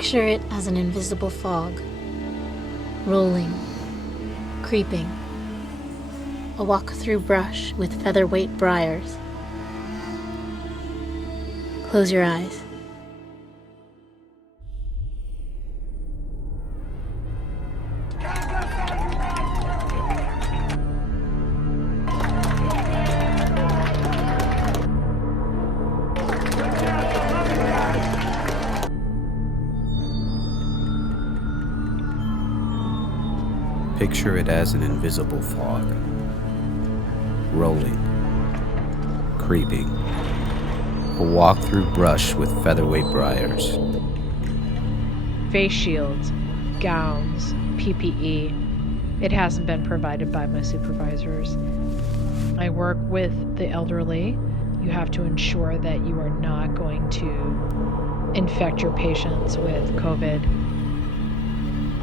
Picture it as an invisible fog, rolling, creeping, a walk through brush with featherweight briars. Close your eyes. Picture it as an invisible fog, rolling, creeping, a walk through brush with featherweight briars. Face shields, gowns, PPE. It hasn't been provided by my supervisors. I work with the elderly. You have to ensure that you are not going to infect your patients with COVID.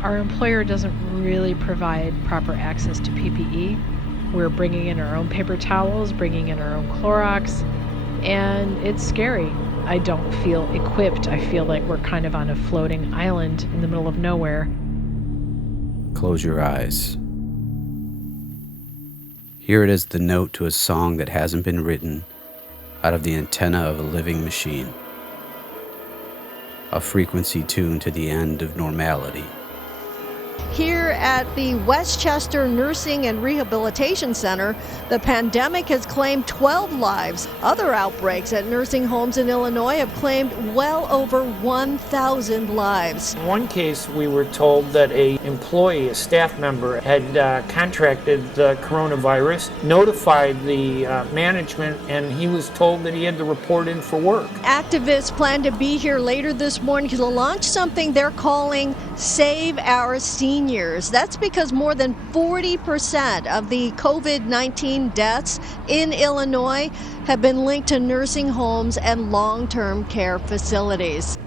Our employer doesn't really provide proper access to PPE. We're bringing in our own paper towels, bringing in our own Clorox, and it's scary. I don't feel equipped. I feel like we're kind of on a floating island in the middle of nowhere. Close your eyes. Here it is, the note to a song that hasn't been written, out of the antenna of a living machine. A frequency tuned to the end of normality. Here at the Westchester Nursing and Rehabilitation Center, the pandemic has claimed 12 lives. Other outbreaks at nursing homes in Illinois have claimed well over 1,000 lives. In one case, we were told that an employee, a staff member, had contracted the coronavirus, notified the management, and he was told that he had to report in for work. Activists plan to be here later this morning to launch something they're calling Save Our Seniors. That's because more than 40% of the COVID-19 deaths in Illinois have been linked to nursing homes and long-term care facilities.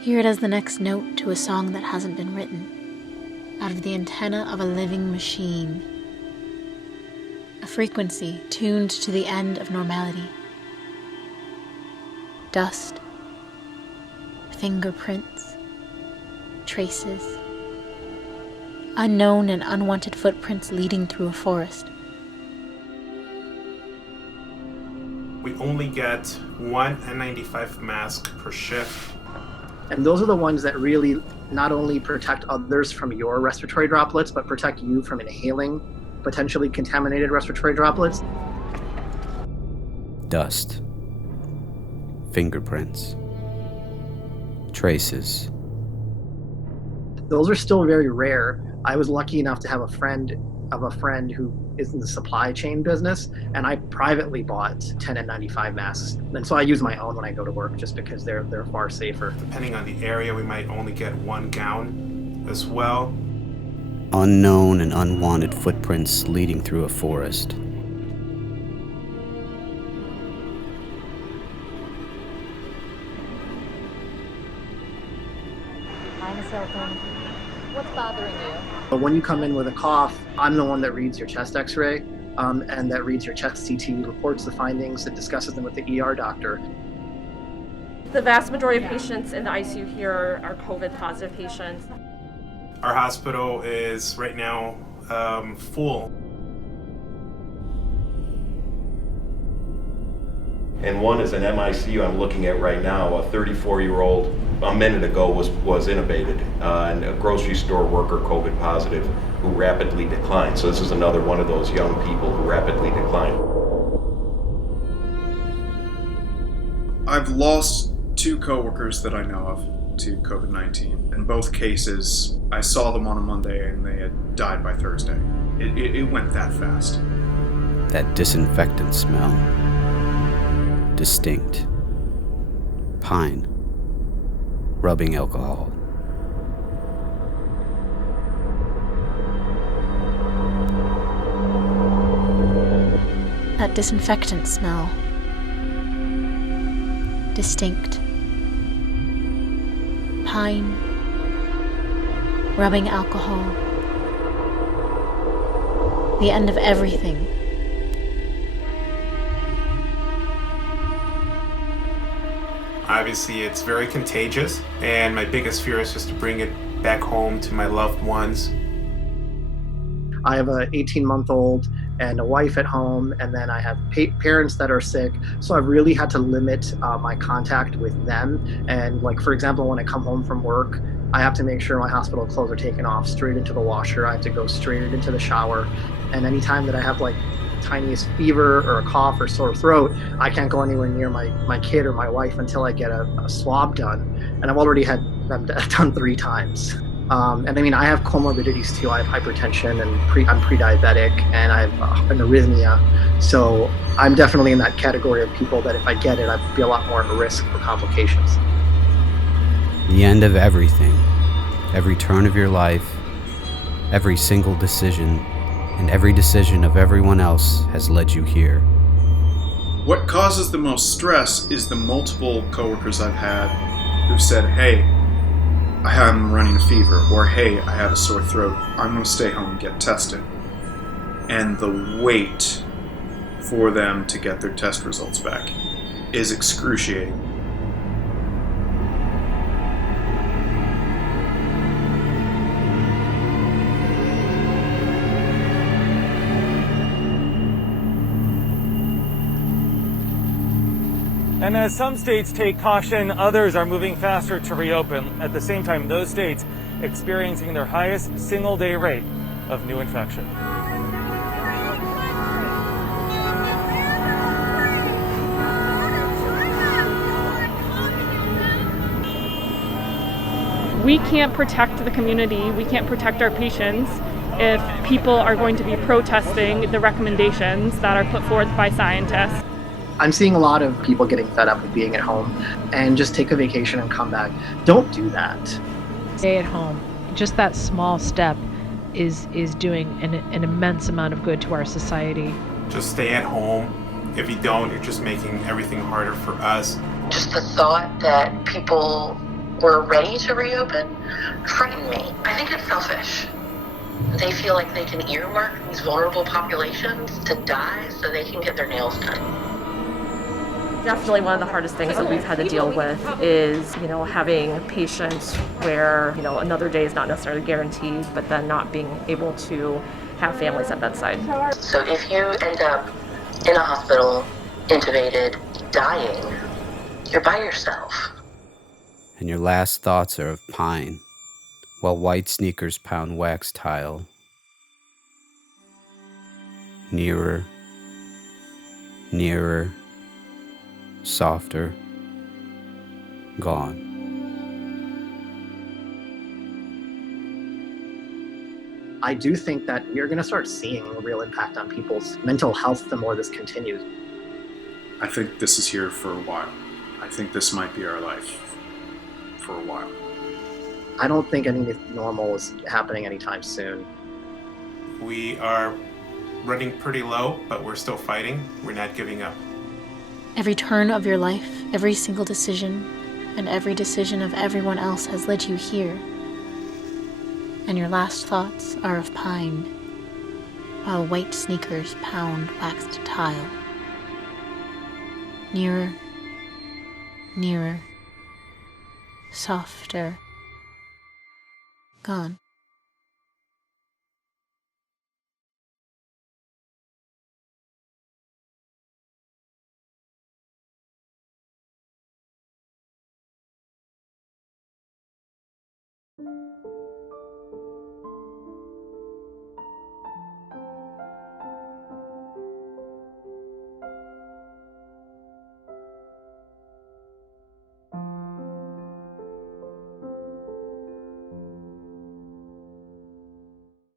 Hear it as the next note to a song that hasn't been written, out of the antenna of a living machine. A frequency tuned to the end of normality. Dust, fingerprints, traces, unknown and unwanted footprints leading through a forest. We only get one N95 mask per shift. And those are the ones that really not only protect others from your respiratory droplets, but protect you from inhaling potentially contaminated respiratory droplets. Dust, fingerprints, traces. Those are still very rare. I was lucky enough to have a friend who is in the supply chain business, and I privately bought 10 N95 masks. And so I use my own when I go to work just because they're far safer. Depending on the area, we might only get one gown as well. Unknown and unwanted footprints leading through a forest. What's bothering you? But when you come in with a cough, I'm the one that reads your chest x-ray and that reads your chest CT, reports the findings, and discusses them with the ER doctor. The vast majority of patients in the ICU here are COVID positive patients. Our hospital is right now full. And one is an MICU I'm looking at right now. A 34-year-old, a minute ago, was intubated, and a grocery store worker, COVID positive, who rapidly declined. So this is another one of those young people who rapidly declined. I've lost 2 coworkers that I know of to COVID-19. In both cases, I saw them on a Monday and they had died by Thursday. It went that fast. That disinfectant smell. Distinct. Pine. Rubbing alcohol. That disinfectant smell. distinct. Pine, rubbing alcohol, the end of everything. Obviously, it's very contagious, and my biggest fear is just to bring it back home to my loved ones. I have an 18-month-old and a wife at home, and then I have parents that are sick. So I've really had to limit my contact with them. And like, for example, when I come home from work, I have to make sure my hospital clothes are taken off, straight into the washer. I have to go straight into the shower. And anytime that I have like tiniest fever or a cough or sore throat, I can't go anywhere near my kid or my wife until I get a swab done. And I've already had them done 3 times. And I mean, I have comorbidities too. I have hypertension, and I'm pre-diabetic, and I have an arrhythmia. So I'm definitely in that category of people that if I get it, I'd be a lot more at risk for complications. The end of everything, every turn of your life, every single decision, and every decision of everyone else has led you here. What causes the most stress is the multiple coworkers I've had who've said, hey, I'm running a fever, or hey, I have a sore throat, I'm going to stay home and get tested. And the wait for them to get their test results back is excruciating. And as some states take caution, others are moving faster to reopen. At the same time, those states experiencing their highest single-day rate of new infection. We can't protect the community, we can't protect our patients if people are going to be protesting the recommendations that are put forth by scientists. I'm seeing a lot of people getting fed up with being at home and just take a vacation and come back. Don't do that. Stay at home. Just that small step is doing an immense amount of good to our society. Just stay at home. If you don't, you're just making everything harder for us. Just the thought that people were ready to reopen frightened me. I think it's selfish. They feel like they can earmark these vulnerable populations to die so they can get their nails done. Definitely one of the hardest things that we've had to deal with is, having patients where, another day is not necessarily guaranteed, but then not being able to have families at bedside. So if you end up in a hospital, intubated, dying, you're by yourself. And your last thoughts are of pine, while white sneakers pound wax tile. Nearer, nearer, softer, gone. I do think that we are going to start seeing a real impact on people's mental health the more this continues. I think this is here for a while. I think this might be our life for a while. I don't think anything normal is happening anytime soon. We are running pretty low, but we're still fighting. We're not giving up. Every turn of your life, every single decision, and every decision of everyone else has led you here. And your last thoughts are of pine, while white sneakers pound waxed tile. Nearer, nearer, softer, gone.